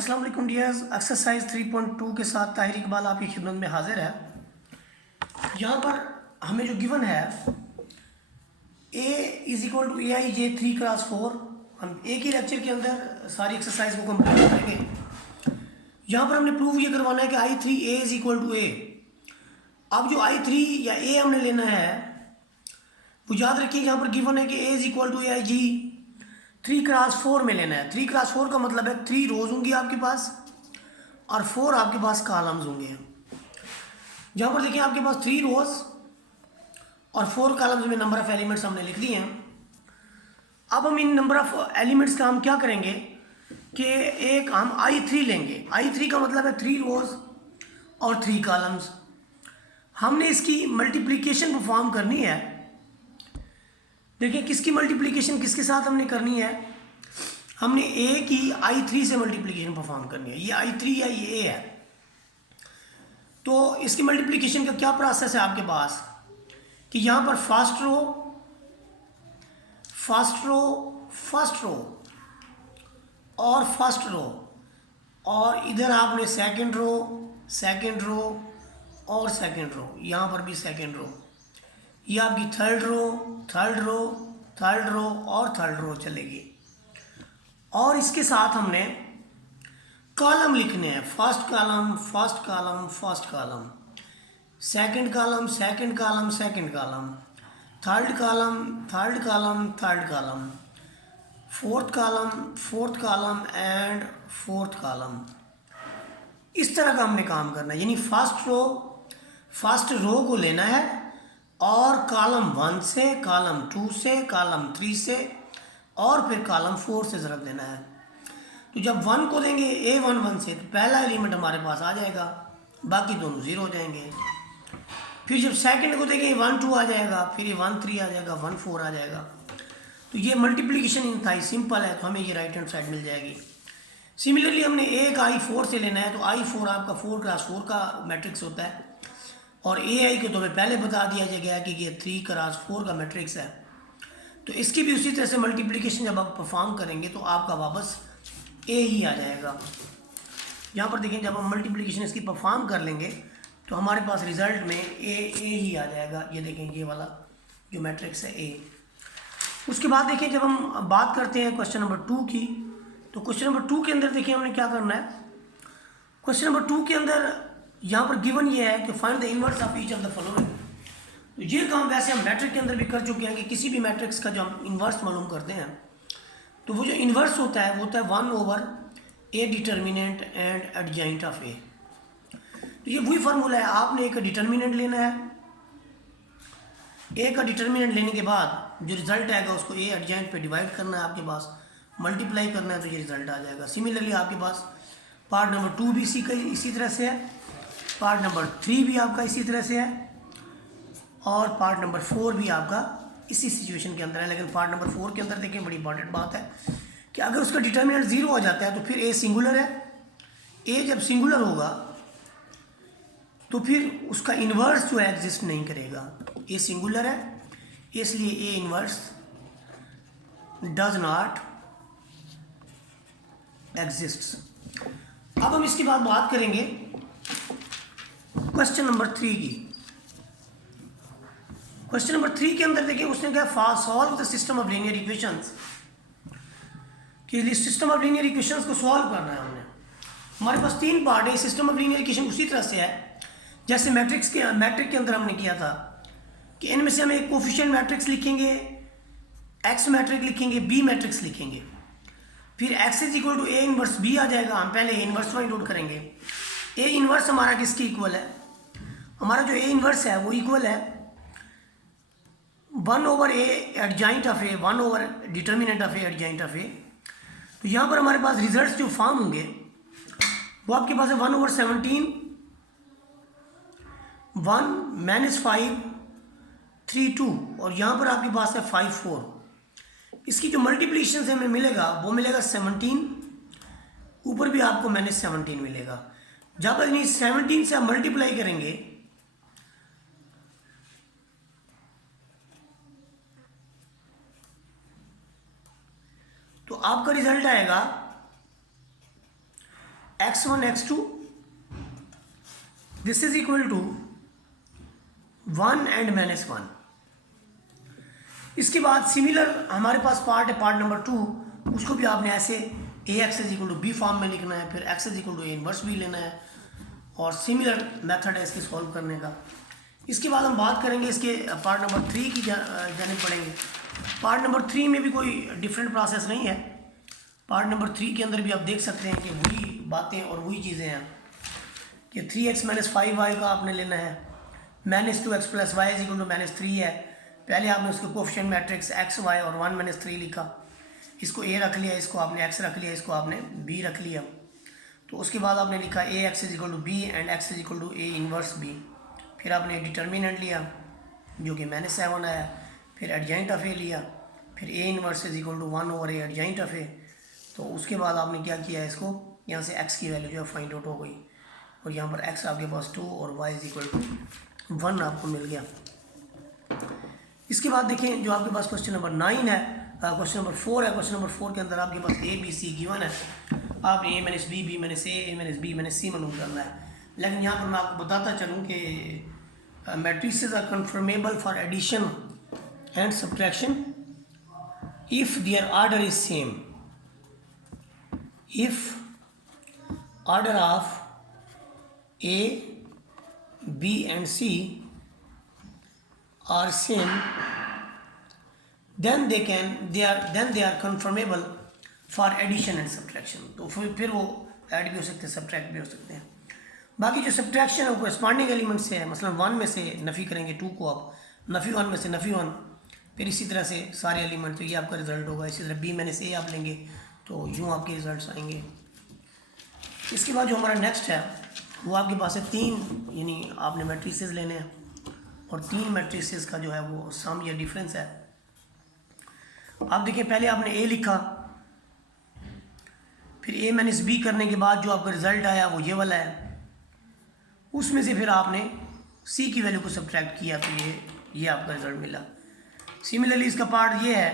अस्सलाम वालेकुम dears. Exercise 3.2 के साथ ताहिर इकबाल आपकी खिदमत में हाजिर है। यहाँ पर हमें जो गिवन है a is equal to AI J3x4। हम एक ही लेक्चर के अंदर सारी एक्सरसाइज को कंप्लीट करेंगे। यहाँ पर हमने प्रूव ये करवाना है कि I3A is equal to A। अब जो I3 या A हमने लेना है वो याद रखिए, यहाँ पर गिवन है कि A is equal to AI3x4 में लेना है। 3x4 का मतलब है 3 रोज होंगी आपके पास और 4 आपके पास कॉलम्स होंगे। जहाँ पर देखिए आपके पास 3 रोज और 4 कॉलम्स में नंबर ऑफ एलिमेंट्स हमने लिख दिए हैं। अब हम इन नंबर ऑफ एलिमेंट्स का हम क्या करेंगे कि एक हम I3 लेंगे। I3 का मतलब है 3 रोज और 3 कॉलम्स। हमने इसकी मल्टीप्लिकेशन परफॉर्म करनी है। देखिए किसकी मल्टीप्लिकेशन किसके साथ हमने करनी है, हमने A की I3 से मल्टीप्लिकेशन परफॉर्म करनी है। ये I3 या ये A है, तो इसकी मल्टीप्लिकेशन का क्या प्रोसेस है आपके पास कि यहाँ पर फर्स्ट रो और फर्स्ट रो और इधर आपने सेकंड रो और सेकंड रो, यहाँ पर भी सेकंड रो, ये आपकी थर्ड रो और थर्ड रो चलेगी। और इसके साथ हमने कॉलम लिखने हैं। First column, second column, third column, fourth column and fourth column. इस तरह का हमने काम करना है। यानी फर्स्ट रो को लेना है और कॉलम 1 से, कॉलम 2 से, कॉलम 3 से और फिर कॉलम 4 से ज़रब देना है। तो जब 1 को देंगे A11 से तो पहला एलिमेंट हमारे पास आ जाएगा, बाकी दोनों 0 हो जाएंगे। फिर जब सेकंड को देंगे 1 2 आ जाएगा, फिर 1 3 आ जाएगा, 1 4 आ जाएगा। तो ये मल्टीप्लिकेशन इंतहाई सिंपल है, तो हमें ये राइट हैंड साइड मिल जाएगी। सिमिलरली हमने एक I4 से लेना है, तो I4 आपका 4x4 का मैट्रिक्स होता है और AI को तो हमें पहले बता दिया गया कि ये 3x4 का मैट्रिक्स है। तो इसकी भी उसी तरह से मल्टीप्लिकेशन जब आप परफॉर्म करेंगे तो आपका वापस A ही आ जाएगा। यहाँ पर देखें जब हम मल्टीप्लिकेशन इसकी परफॉर्म कर लेंगे तो हमारे पास रिजल्ट में A ही आ जाएगा। ये देखें ये वाला जो मैट्रिक्स है A। उसके बाद देखिए जब हम बात करते हैं क्वेश्चन नंबर 2 की, तो क्वेश्चन नंबर 2 के अंदर देखिए हमने क्या करना है। क्वेश्चन नंबर 2 के अंदर यहाँ पर गिवन ये है कि find the inverse of each of the following. तो ये काम वैसे हम मैट्रिक के अंदर भी कर चुके हैं कि किसी भी मैट्रिक्स का जो हम इन्वर्स मालूम करते हैं तो वो जो इन्वर्स होता है वो होता है 1/A determinant and adjoint of A। तो ये वही फार्मूला है। आपने एक डिटर्मिनेंट लेना है, A का डिटर्मिनेंट लेने के बाद जो रिजल्ट आएगा उसको A एडजॉइंट पे डिवाइड करना है, आपके पास मल्टीप्लाई करना है तो ये रिजल्ट आ जाएगा। सिमिलरली आपके पास पार्ट नंबर 2 भी इसी तरह से है, पार्ट नंबर 3 भी आपका इसी तरह से है और पार्ट नंबर 4 भी आपका इसी सिचुएशन के अंदर है। लेकिन पार्ट नंबर 4 के अंदर देखें बड़ी इंपॉर्टेंट बात है कि अगर उसका डिटर्मिनेंट 0 हो जाता है तो फिर A सिंगुलर है। A जब सिंगुलर होगा तो फिर उसका इन्वर्स जो है एग्जिस्ट नहीं करेगा। A सिंगुलर है इसलिए A inverse does not exist. अब हम इसके बाद बात करेंगे क्वेश्चन नंबर 3 की। क्वेश्चन नंबर 3 के अंदर देखिए उसने कहा solve the system of linear equations. कि सिस्टम ऑफ लीनियर इक्वेशंस को सॉल्व करना है हमने। हमारे पास 3 पार्ट है। सिस्टम ऑफ लीनियर इक्वेशन उसी तरह से है जैसे मैट्रिक के अंदर हमने किया था कि इनमें से हम एक कोफिशिएंट मैट्रिक्स लिखेंगे, एक्स मैट्रिक्स लिखेंगे, बी मैट्रिक्स लिखेंगे, फिर X is equal to A inverse B आ जाएगा। हम पहले A इनवर्स फाइंड आउट करेंगे। A इनवर्स हमारा किसकी इक्वल है, हमारा जो A इनवर्स है वो इक्वल है 1/A adjoint of A, 1 determinant of A adjoint of A। तो यहाँ पर हमारे पास रिजल्ट्स जो फॉर्म होंगे वो आपके पास है 1/17, 1 -5 3 2 और यहाँ पर आपके पास है 5 4। इसकी जो मल्टीप्लिकेशन से हमें मिलेगा वो मिलेगा 17, ऊपर भी आपको -17 मिलेगा। जब इन्हीं 17 से आप मल्टीप्लाई करेंगे तो आपका रिजल्ट आएगा x1 x2 this is equal to 1 and -1। इसके बाद सिमिलर हमारे पास पार्ट है, पार्ट नंबर 2, उसको भी आपने ऐसे ax is equal to B form में लिखना है, फिर x is equal to a inverse b लेना है, और सिमिलर मेथड है इसके सॉल्व करने का। इसके बाद हम बात करेंगे इसके पार्ट नंबर 3 की जाने पड़ेंगे। पार्ट नंबर 3 में भी कोई डिफरेंट प्रोसेस नहीं है। पार्ट नंबर 3 के अंदर भी आप देख सकते हैं कि वही बातें और वही चीज़ें हैं कि 3x - 5y का आपने लेना है, -2x + y is equal to -3 है। पहले आपने उसके कोफिशिएंट मैट्रिक्स x y और 1 - 3 लिखा, इसको a रख लिया, इसको आपने x रख लिया, इसको आपने b रख लिया। तो उसके बाद आपने लिखा ax is equal to b and x is equal to a inverse b। फिर आपने डिटर्मिनेंट लिया जो कि -7 आया, फिर एडजॉइंट ऑफ a लिया, फिर a inverse is equal to 1/a adjoint of a। तो उसके बाद आपने क्या किया, इसको यहाँ से x की वैल्यू जो है फाइंड आउट हो गई, और यहाँ पर x आपके पास 2 और y इज इक्वल टू 1 आपको मिल गया। इसके बाद देखें जो आपके पास क्वेश्चन नंबर 9 है, क्वेश्चन नंबर 4 है। क्वेश्चन नंबर 4 के अंदर आपके पास a b c गिवन है, आपने a - b b - a b - c मालूम करना है। लेकिन यहाँ पर मैं आपको बताता चलूँ कि matrices are conformable for addition and subtraction if their order is same. If order of a b and c are same, then they are conformable for addition and subtraction। तो फिर वो ऐड भी हो सकते हैं, सब्ट्रैक्ट भी हो सकते हैं। बाकी जो सब्ट्रैक्शन है वो कॉरस्पॉन्डिंग एलिमेंट से है, मसलन 1 में से नफ़ी करेंगे 2 को आप, नफ़ी 1 में से नफ़ी 1, फिर इसी तरह से सारे एलिमेंट, तो ये आपका रिजल्ट होगा। इसी तरह b - a आप लेंगे तो यूँ आपके रिजल्ट्स आएंगे। इसके बाद जो हमारा नेक्स्ट है वो आपके पास है 3, यानी आपने मैट्रिसेस लेने हैं, और 3 मैट्रिसेस का जो है वो सम या डिफरेंस है। आप देखिए पहले आपने a लिखा, फिर a - b करने के बाद जो आपका रिज़ल्ट आया वो ये वाला है, उसमें से फिर आपने c की वैल्यू को सब्ट्रैक्ट किया तो ये आपका रिज़ल्ट मिला। सिमिलरली इसका पार्ट ये है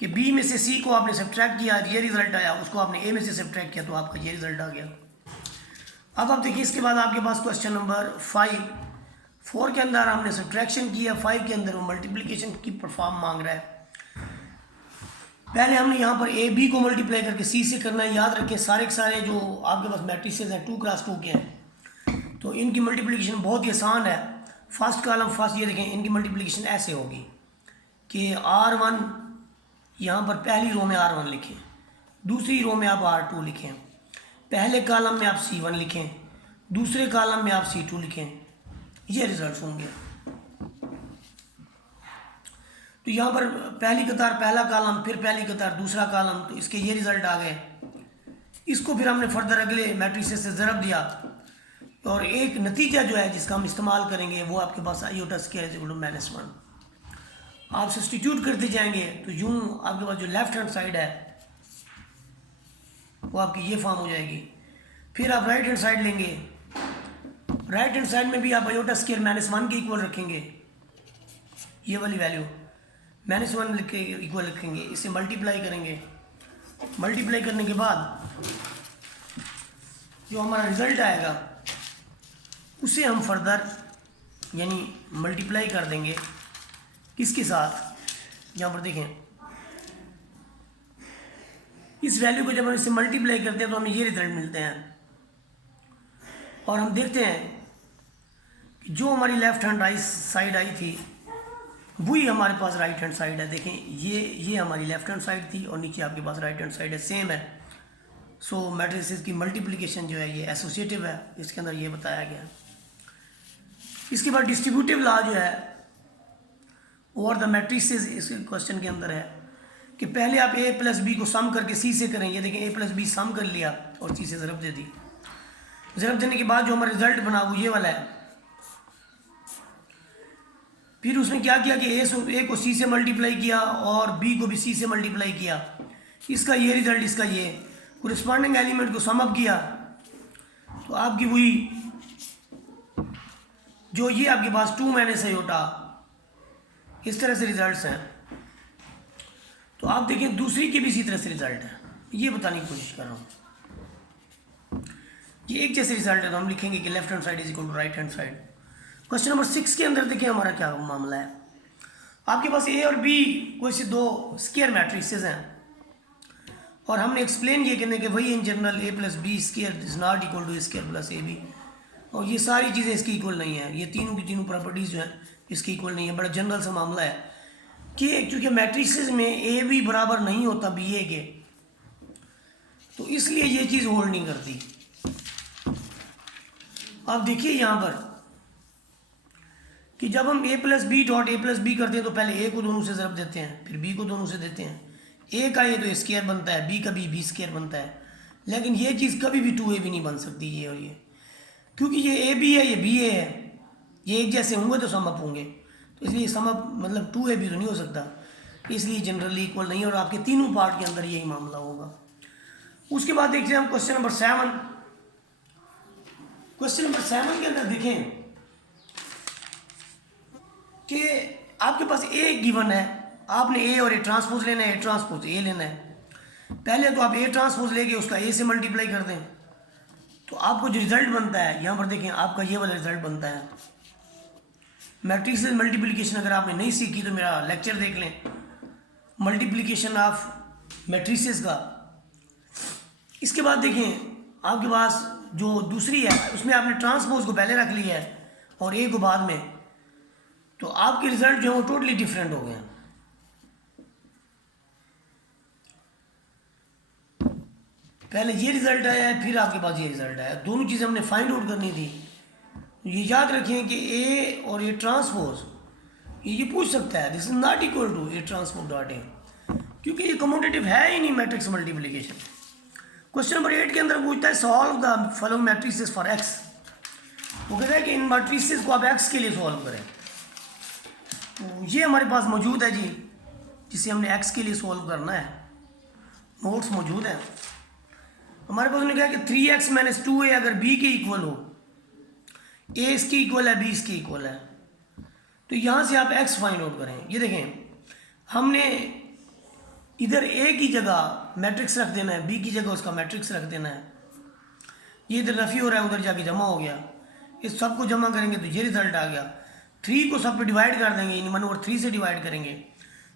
कि b में से c को आपने सब्ट्रैक्ट किया, ये रिज़ल्ट आया, उसको आपने a में से सब्ट्रैक्ट किया तो आपका ये रिज़ल्ट आ गया। अब आप देखिए इसके बाद आपके पास क्वेश्चन नंबर 4 के अंदर हमने सब्ट्रैक्शन किया, 5 के अंदर वो मल्टीप्लिकेशन की परफॉर्म मांग रहा है। पहले हमने यहाँ पर a b को मल्टीप्लाई करके c से करना है। याद रखें सारे के सारे जो आपके पास मैट्रिसेस हैं 2 × 2 के हैं, तो इनकी मल्टीप्लिकेशन बहुत ही आसान है। फर्स्ट कॉलम फर्स्ट, ये देखें इनकी मल्टीप्लिकेशन ऐसे होगी कि r1 यहाँ पर पहली रो में r1 लिखें, दूसरी रो में आप r2 लिखें, पहले कॉलम में आप c1 लिखें, दूसरे कॉलम में आप c2 लिखें, ये रिजल्ट होंगे। तो यहाँ पर पहली कतार पहला कॉलम, फिर पहली कतार दूसरा कॉलम, तो इसके ये रिजल्ट आ गए। इसको फिर हमने फर्दर अगले मैट्रिसेस से ज़रब दिया, और एक नतीजा जो है जिसका हम इस्तेमाल करेंगे वो आपके पास iota square is equal to -1। आप सब्स्टिट्यूट करते जाएंगे तो यूँ आपके पास जो लेफ्ट हैंड साइड है वो आपकी ये फॉर्म हो जाएगी। फिर आप राइट हैंड साइड लेंगे, राइट हैंड साइड में भी आप आयोटा स्क्वायर -1 के इक्वल रखेंगे, ये वाली वैल्यू -1 लिख के इक्वल रखेंगे, इसे मल्टीप्लाई करेंगे। मल्टीप्लाई करने के बाद जो हमारा रिजल्ट आएगा उसे हम फर्दर यानी मल्टीप्लाई कर देंगे किसके साथ, यहाँ पर देखें इस वैल्यू को जब हम इसे मल्टीप्लाई करते हैं तो हमें ये रिजल्ट मिलते हैं। और हम देखते हैं कि जो हमारी left hand right side I थी वही हमारे पास राइट हैंड साइड है। देखें ये हमारी लेफ्ट हैंड साइड थी और नीचे आपके पास राइट हैंड साइड है, सेम है। सो मैट्रिसेस की मल्टीप्लिकेशन जो है ये एसोसिएटिव है, इसके अंदर ये बताया गया। इसके बाद डिस्ट्रीब्यूटिव लॉ जो है ओवर द मैट्रिसेस इस क्वेश्चन के अंदर है कि पहले आप a + b को सम करके c से करें। ये देखें a + b सम कर लिया और c से ज़रब दे दी। ज़रब देने के बाद जो हमारा रिजल्ट बना वो ये वाला है। फिर उसने क्या किया कि a को c से मल्टीप्लाई किया और b को भी c से मल्टीप्लाई किया, इसका ये रिजल्ट, इसका ये कोरिस्पॉन्डिंग एलिमेंट को सम अप किया तो आपकी वही जो ये आपके पास 2 - आयोटा, इस तरह से रिजल्ट्स हैं। तो आप देखिए दूसरी के भी इसी तरह से रिजल्ट है, ये बताने की कोशिश कर रहा हूँ। ये एक जैसे रिजल्ट है तो हम लिखेंगे कि left hand side is equal to right hand side. Question number 6 के अंदर देखिए हमारा क्या मामला है। आपके पास ए और बी कोई से दो स्क्वायर मैट्रिसेस हैं और हमने एक्सप्लेन ये करने के वही in general A plus B square is not equal to A square plus A B, और ये सारी चीज़ें इसकी इक्वल नहीं है, ये तीनों की तीनों प्रॉपर्टीज़ जो हैं इसकी इक्वल नहीं है। बड़ा जनरल सा मामला है कि क्योंकि मैट्रिसेस में ए बी बराबर नहीं होता बी ए के, तो इसलिए ये चीज़ होल्ड नहीं करती। अब देखिए यहाँ पर कि जब हम A plus B dot A plus B करते हैं तो पहले ए को दोनों से ज़रब देते हैं, फिर बी को दोनों से देते हैं। ए का ये तो स्क्वायर बनता है, बी का बी स्क्वायर बनता है, लेकिन ये चीज़ कभी भी 2a भी नहीं बन सकती ये और ये, क्योंकि ये ए बी है ये बी ए है, ये एक जैसे होंगे तो सम अप होंगे, तो इसलिए सम अप मतलब 2a भी तो नहीं हो सकता, इसलिए जनरली इक्वल नहीं है और आपके तीनों पार्ट के अंदर यही मामला होगा। उसके बाद देखते हैं हम क्वेश्चन नंबर 7। क्वेश्चन नंबर 7 के अंदर देखें कि आपके पास ए गिवन है, आपने ए और ए ट्रांसपोज लेना है, ए ट्रांसपोज ए लेना है। पहले तो आप ए ट्रांसपोज लेके उसका ए से मल्टीप्लाई कर दें तो आपको जो रिजल्ट बनता है यहाँ पर देखें आपका ये वाला रिजल्ट बनता है। मैट्रिक्स मल्टीप्लिकेशन अगर आपने नहीं सीखी तो मेरा लेक्चर देख लें, मल्टीप्लिकेशन ऑफ मैट्रिसेस का। इसके बाद देखें आपके पास जो दूसरी है उसमें आपने ट्रांसपोज को पहले रख लिया है और ए को बाद में, तो आपके रिजल्ट जो है वो टोटली डिफरेंट हो गए हैं। पहले ये रिजल्ट आया है फिर आपके पास ये रिजल्ट आया, दोनों चीज़ें हमने फाइंड आउट करनी थी। ये याद रखें कि ए और ए ट्रांसपोज ये पूछ सकता है this is not equal to A transpose dot A, क्योंकि ये कम्यूटेटिव है ही नहीं मैट्रिक्स मल्टीप्लिकेशन। क्वेश्चन नंबर 8 के अंदर पूछता है solve the following matrices for x. वो कहता है कि इन मैट्रिसेस को आप एक्स के लिए सॉल्व करें, तो ये हमारे पास मौजूद है जी, जिसे हमने एक्स के लिए सॉल्व करना है, नोट्स मौजूद हैं हमारे पास। उन्होंने कहा कि 3x माइनस 2a अगर b के इक्वल हो, a इसके इक्वल है b इसके इक्वल है, तो यहाँ से आप x फाइंड आउट करें। ये देखें हमने इधर a की जगह मैट्रिक्स रख देना है, b की जगह उसका मैट्रिक्स रख देना है। ये इधर नफ़ी हो रहा है उधर जाके जमा हो गया, इस सब को जमा करेंगे तो ये रिजल्ट आ गया। 3 को सब पे डिवाइड कर देंगे, यानी 1/3 से डिवाइड करेंगे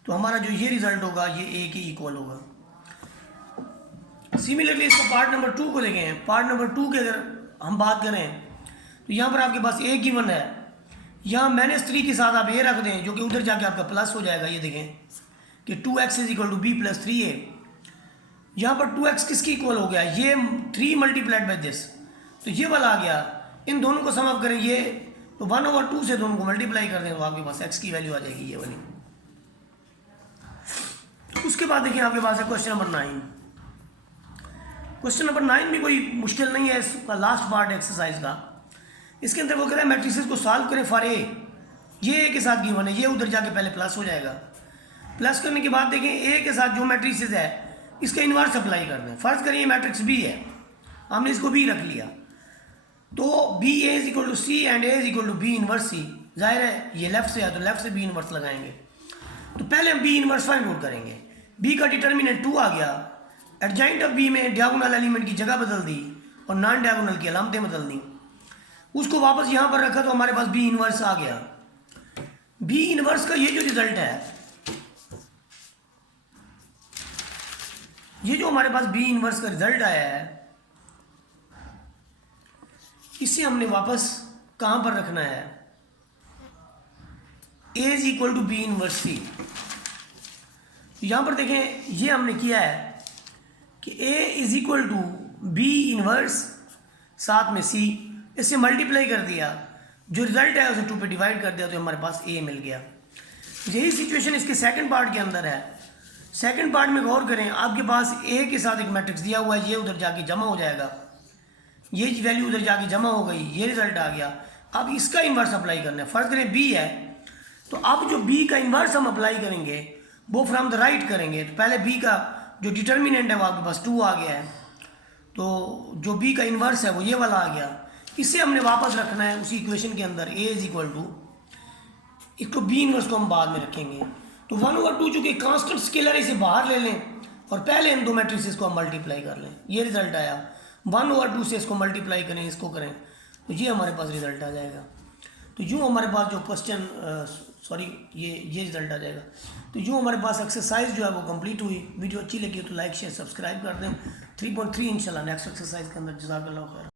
तो हमारा जो ये रिजल्ट होगा ये a के इक्वल होगा। सिमिलरली इसका पार्ट नंबर 2 को देखें। पार्ट नंबर 2 की अगर हम बात करें तो यहाँ पर आपके पास a गिवन है, यहाँ -3 के साथ आप a रख दें जो कि उधर जाके आपका प्लस हो जाएगा। ये देखें कि 2x is equal to b plus 3a, यहाँ पर 2x किसकी इक्वल हो गया, ये 3 मल्टीप्लाइड बाई दिस, तो ये वाला आ गया। इन दोनों को सम अप करें ये तो 1/2 से दोनों को मल्टीप्लाई कर दें तो आपके पास x की वैल्यू आ जाएगी ये वाली। उसके बाद देखिए आपके पास है क्वेश्चन नंबर 9। क्वेश्चन नंबर 9 भी कोई मुश्किल नहीं है, इसका लास्ट पार्ट एक्सरसाइज का। इसके अंदर वो कहता है मैट्रिसेस को सॉल्व करें फॉर ए, ये ए के साथ गिवन है, ये उधर जाके पहले प्लस हो जाएगा। प्लस करने के बाद देखें ए के साथ जो मैट्रिसेस है इसका इन्वर्स अप्लाई कर दें। फर्ज करें ये मैट्रिक्स बी है, हमने इसको बी रख लिया, तो B A is equal to C and A is equal to B inverse C. जाहिर है ये लेफ्ट से है तो लेफ्ट से बी इनवर्स लगाएंगे, तो पहले हम बी इनवर्स फाइंड आउट करेंगे। बी का डिटर्मिनेंट 2 आ गया, एडजॉइंट ऑफ बी में डायगोनल एलिमेंट की जगह बदल दी और नॉन डायगोनल की अलामतें बदल दी, उसको वापस यहाँ पर रखा तो हमारे पास बी इनवर्स आ गया। बी इनवर्स का ये जो रिजल्ट है, ये जो हमारे पास बी इनवर्स का रिजल्ट आया है, इसे हमने वापस कहाँ पर रखना है, A is equal to B inverse C. यहाँ पर देखें ये हमने किया है कि a is equal to B inverse साथ में c, इससे मल्टीप्लाई कर दिया, जो रिजल्ट है उसे 2 पे डिवाइड कर दिया तो हमारे पास a मिल गया। यही सिचुएशन इसके सेकंड पार्ट के अंदर है। सेकंड पार्ट में गौर करें, आपके पास a के साथ एक मैट्रिक्स दिया हुआ है, ये उधर जाके जमा हो जाएगा, ये वैल्यू उधर जाके जमा हो गई, ये रिजल्ट आ गया। अब इसका इन्वर्स अप्लाई करना है। फर्ज करें b है, तो अब जो b का इन्वर्स हम अप्लाई करेंगे वो फ्रॉम द राइट करेंगे। तो पहले b का जो डिटर्मिनेंट है वो आपके पास 2 आ गया है, तो जो b का इन्वर्स है वो ये वाला आ गया। इसे हमने वापस रखना है उसी इक्वेशन के अंदर, a इज इक्वल टू, इसको b इन्वर्स को हम बाद में रखेंगे। तो 1/2 चूँकि कांस्टेंट स्केलर, इसे बाहर ले लें और पहले इन दो मैट्रिसेस को हम मल्टीप्लाई कर लें, ये रिजल्ट आया 1/2 से इसको मल्टीप्लाई करें, इसको करें, तो ये हमारे पास रिज़ल्ट आ जाएगा। तो यूँ हमारे पास जो क्वेश्चन सॉरी ये रिज़ल्ट आ जाएगा। तो यूँ हमारे पास एक्सरसाइज जो है वो कंप्लीट हुई। वीडियो अच्छी लगी तो लाइक शेयर सब्सक्राइब कर दें। 3.3 इंशाल्लाह नेक्स्ट एक्सरसाइज के अंदर। जज़ाकल्लाह खैर।